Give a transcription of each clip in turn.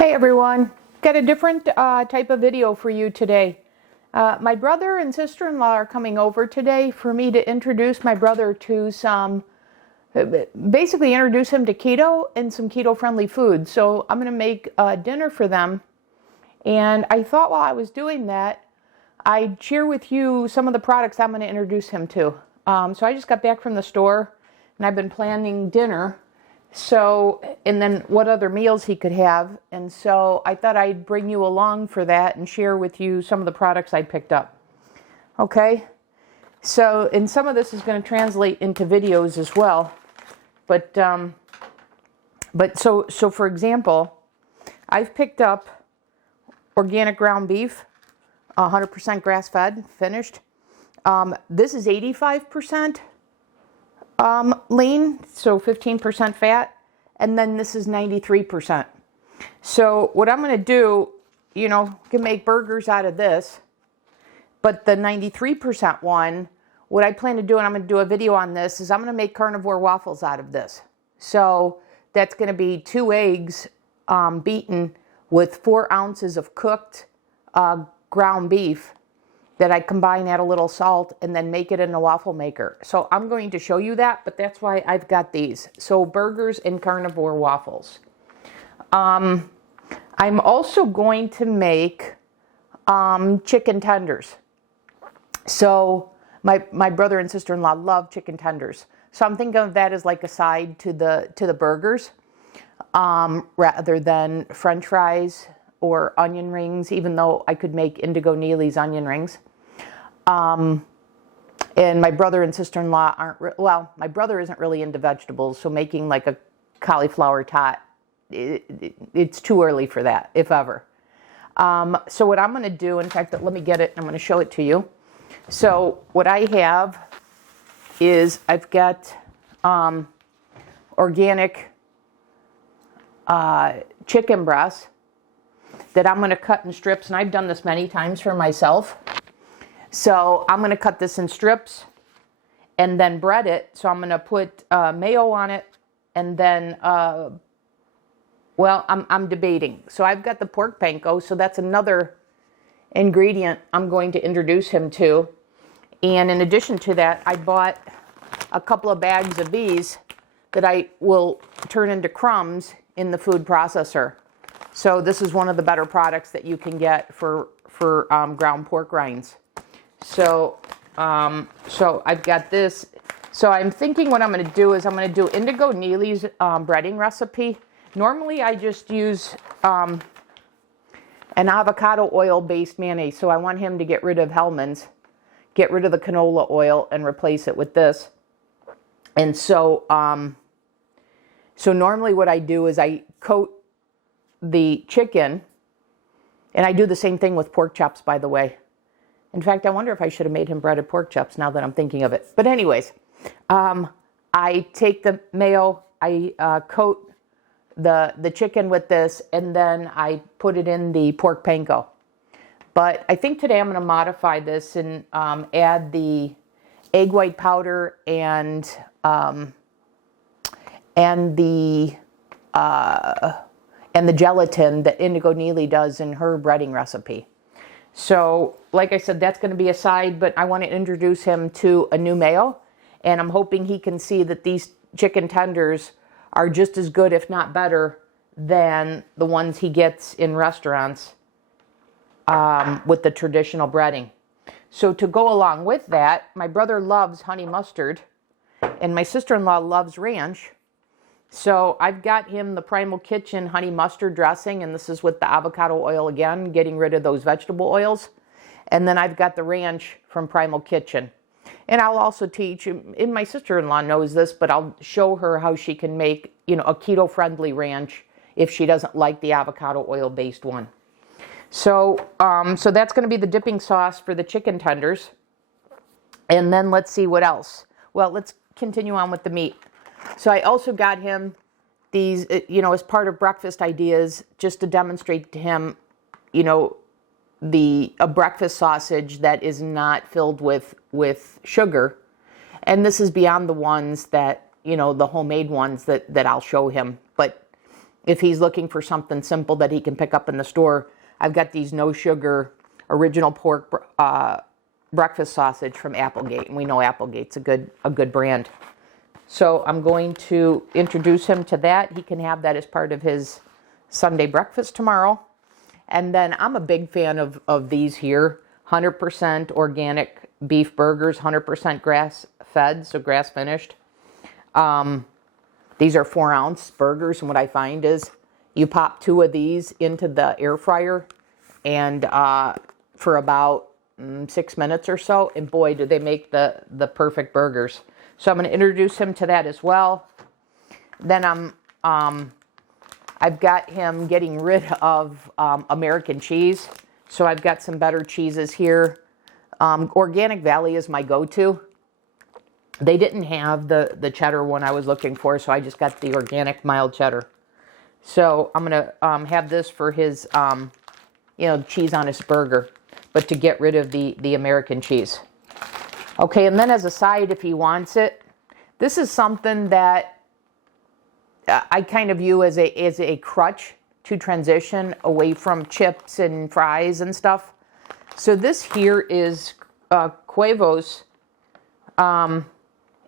Hey everyone, got a different type of video for you today. My brother and sister-in-law are coming over today for me to introduce my brother to basically introduce him to keto and some keto-friendly food. So I'm going to make dinner for them. And I thought while I was doing that, I'd share with you some of the products I'm going to introduce him to. So I just got back from the store and I've been planning dinner. So, and then what other meals he could have. And so I thought I'd bring you along for that and share with you some of the products I picked up. Okay. So, and some of this is going to translate into videos as well. But so for example, I've picked up organic ground beef, 100% grass-fed, finished. This is 85%. Lean, so 15% fat, and then this is 93%. So what I'm going to do, can make burgers out of this, but the 93% one, what I plan to do, and I'm going to do a video on this, is I'm going to make carnivore waffles out of this. So that's going to be 2 eggs beaten with 4 ounces of cooked ground beef that I combine, add a little salt, and then make it in a waffle maker. So I'm going to show you that, but that's why I've got these. So burgers and carnivore waffles. I'm also going to make chicken tenders. So my brother and sister-in-law love chicken tenders. So I'm thinking of that as like a side to the burgers, rather than French fries or onion rings, even though I could make Indigo Neely's onion rings. And my brother and sister-in-law aren't, my brother isn't really into vegetables, so making like a cauliflower tot, it's too early for that, if ever. So what I'm going to do, in fact, let me get it, I'm going to show it to you. So what I have is I've got organic chicken breasts that I'm going to cut in strips, and I've done this many times for myself. So I'm going to cut this in strips and then bread it. So I'm going to put mayo on it, and then, I'm debating. So I've got the pork panko, so that's another ingredient I'm going to introduce him to. And in addition to that, I bought a couple of bags of these that I will turn into crumbs in the food processor. So this is one of the better products that you can get for ground pork rinds. So I've got this. So I'm thinking what I'm going to do is I'm going to do Indigo Neely's breading recipe. Normally I just use an avocado oil based mayonnaise. So I want him to get rid of Hellmann's, get rid of the canola oil, and replace it with this. And so normally what I do is I coat the chicken, and I do the same thing with pork chops, by the way. In fact, I wonder if I should have made him breaded pork chops now that I'm thinking of it. But anyways, I take the mayo, I coat the chicken with this, and then I put it in the pork panko. But I think today I'm going to modify this and add the egg white powder and the gelatin that Indigo Neely does in her breading recipe. So, like I said, that's going to be a side, but I want to introduce him to a new mayo, and I'm hoping he can see that these chicken tenders are just as good, if not better, than the ones he gets in restaurants with the traditional breading. So to go along with that, my brother loves honey mustard, and my sister-in-law loves ranch. So I've got him the Primal Kitchen honey mustard dressing, and this is with the avocado oil again, getting rid of those vegetable oils. And then I've got the ranch from Primal Kitchen. And I'll also teach, and my sister-in-law knows this, but I'll show her how she can make, a keto-friendly ranch if she doesn't like the avocado oil-based one. So, so that's going to be the dipping sauce for the chicken tenders. And then let's see what else. Well, let's continue on with the meat. So I also got him these, as part of breakfast ideas, just to demonstrate to him, a breakfast sausage that is not filled with sugar. And this is beyond the ones that, the homemade ones that I'll show him. But if he's looking for something simple that he can pick up in the store, I've got these no sugar original pork breakfast sausage from Applegate, and we know Applegate's a good brand. So I'm going to introduce him to that. He can have that as part of his Sunday breakfast tomorrow. And then I'm a big fan of these here, 100% organic beef burgers, 100% grass fed, so grass finished. These are 4-ounce burgers, and what I find is you pop 2 of these into the air fryer and for about 6 minutes or so, and boy, do they make the perfect burgers. So I'm going to introduce him to that as well. Then I've got him getting rid of American cheese. So I've got some better cheeses here. Organic Valley is my go-to. They didn't have the cheddar one I was looking for, so I just got the organic mild cheddar. So I'm going to have this for his, cheese on his burger, but to get rid of the American cheese. Okay, and then as a side, if he wants it, this is something that I kind of view as a crutch to transition away from chips and fries and stuff. So this here is Cuervo's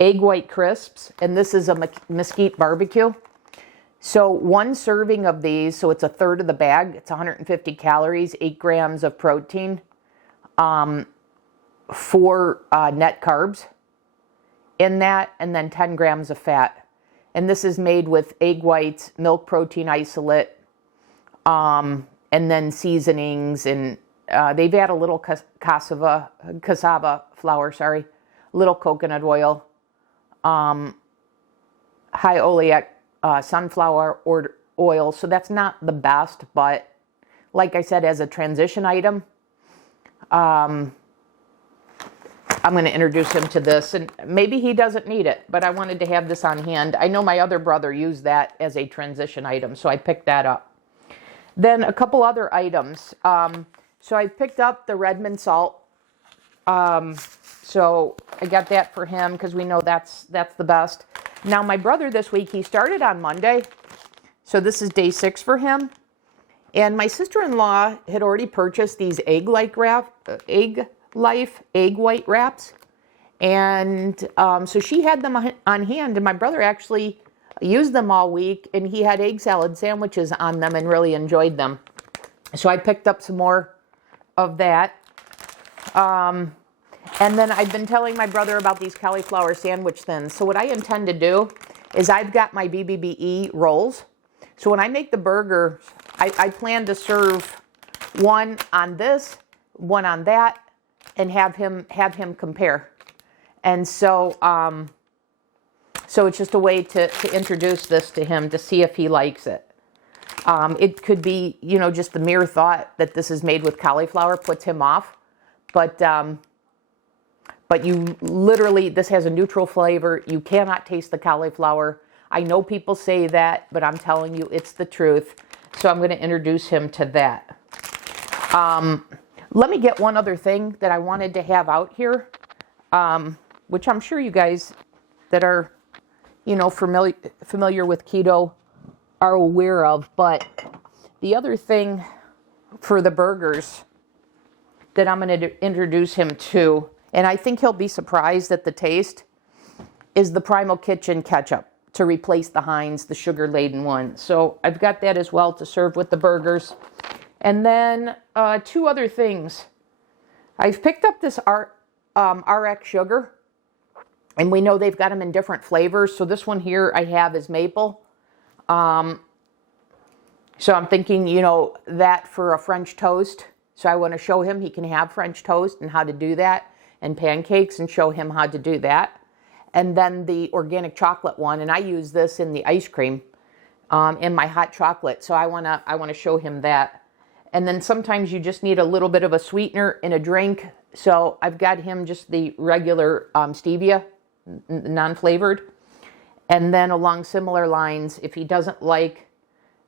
egg white crisps, and this is a mesquite barbecue. So 1 serving of these, so it's a third of the bag. It's 150 calories, 8 grams of protein, 4 net carbs in that, and then 10 grams of fat. And this is made with egg whites, milk protein isolate, and then seasonings, and they've added a little cassava flour, little coconut oil, high oleic sunflower oil. So that's not the best, but like I said, as a transition item, I'm going to introduce him to this, and maybe he doesn't need it, but I wanted to have this on hand. I know my other brother used that as a transition item, so I picked that up. Then a couple other items. So I picked up the Redmond salt. So I got that for him because we know that's the best. Now my brother this week, he started on Monday. So this is day 6 for him. And my sister-in-law had already purchased these egg white wraps. And so she had them on hand, and my brother actually used them all week, and he had egg salad sandwiches on them and really enjoyed them. So I picked up some more of that. And then I've been telling my brother about these cauliflower sandwich thins. So what I intend to do is I've got my BBBE rolls. So when I make the burger, I plan to serve one on this, one on that, and have him compare. And so so it's just a way to introduce this to him to see if he likes it. It could be, just the mere thought that this is made with cauliflower puts him off. But you literally, this has a neutral flavor. You cannot taste the cauliflower. I know people say that, but I'm telling you, it's the truth. So I'm going to introduce him to that. Let me get one other thing that I wanted to have out here, which I'm sure you guys that are, familiar with keto are aware of. But the other thing for the burgers that I'm going to introduce him to, and I think he'll be surprised at the taste, is the Primal Kitchen ketchup to replace the Heinz, the sugar-laden one. So I've got that as well to serve with the burgers. And then 2 other things. I've picked up this RX sugar, and we know they've got them in different flavors. So this one here I have is maple. So I'm thinking, that for a French toast. So I want to show him he can have French toast and how to do that, and pancakes, and show him how to do that. And then the organic chocolate one, and I use this in the ice cream, in my hot chocolate. So I want to show him that. And then sometimes you just need a little bit of a sweetener in a drink. So I've got him just the regular stevia, non-flavored. And then along similar lines, if he doesn't like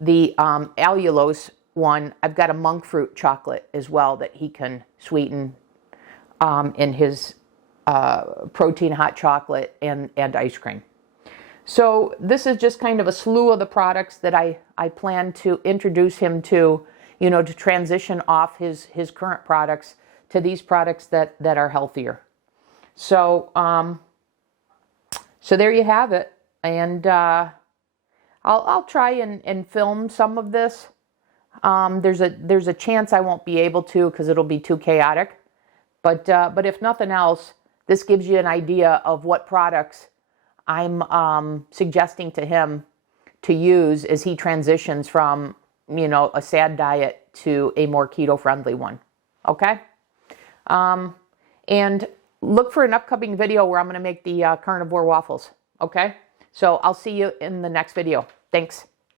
the allulose one, I've got a monk fruit chocolate as well that he can sweeten in his protein hot chocolate and ice cream. So this is just kind of a slew of the products that I plan to introduce him to, you know, to transition off his current products to these products that are healthier. So, so there you have it. And I'll try and film some of this. There's a chance I won't be able to because it'll be too chaotic. But if nothing else, this gives you an idea of what products I'm suggesting to him to use as he transitions from, you know, a SAD diet to a more keto-friendly one. Okay? And look for an upcoming video where I'm going to make the carnivore waffles. Okay? So I'll see you in the next video. Thanks.